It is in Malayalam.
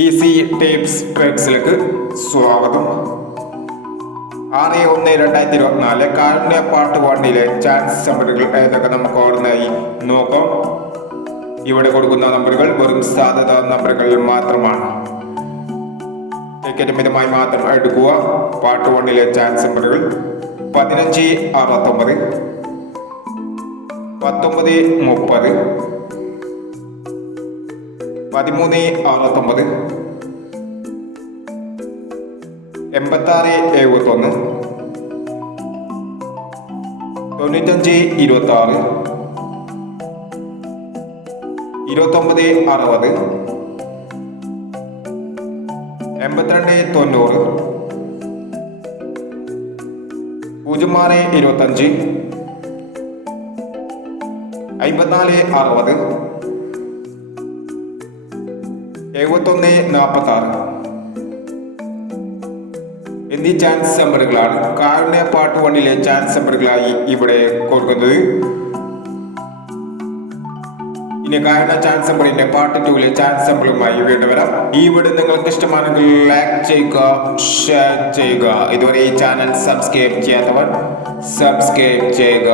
ഈസി ടിപ്സ് ട്രിക്സിലേക്ക് സ്വാഗതം. 6/1/2024 കാരുണ്യ പാട്ട് വണ്ടിയിലെ ചാൻസ് നമ്പറുകൾ ഏതൊക്കെ നമുക്ക് ഓർമ്മയായി നോക്കാം. ഇവിടെ കൊടുക്കുന്ന നമ്പറുകൾ വെറും സാധ്യത നമ്പറുകൾ മാത്രമാണ്. ടിക്കറ്റ് മിതമായി മാത്രം എടുക്കുക. പാട്ട് വണ്ടിയിലെ ചാൻസ് നമ്പറുകൾ 15, 69, 19, 30, 13, 69, 86, 71, 95, 26, 29, 60, 82, 90, 06, 25, 54, 60, 71, 46 എന്നീ ചാൻസ് നമ്പറുകളാണ് കാരുണ്യ പാർട്ട് 1 ചാൻസ് നമ്പറുകളായി ഇവിടെ കൊടുക്കുന്നത്. ഇനി കാരുണ്യ ചാൻസ് നമ്പറിന്റെ പാർട്ട് 2 ചാൻസ് നമ്പറുമായി വീണ്ടും വരാം. ഈ വീഡിയോ നിങ്ങൾക്ക് ഇഷ്ടമാണെങ്കിൽ ലൈക്ക് ചെയ്യുക, ഷെയർ ചെയ്യുക. ഇതുവരെ ഈ ചാനൽ സബ്സ്ക്രൈബ് ചെയ്യാത്തവർ സബ്സ്ക്രൈബ് ചെയ്യുക.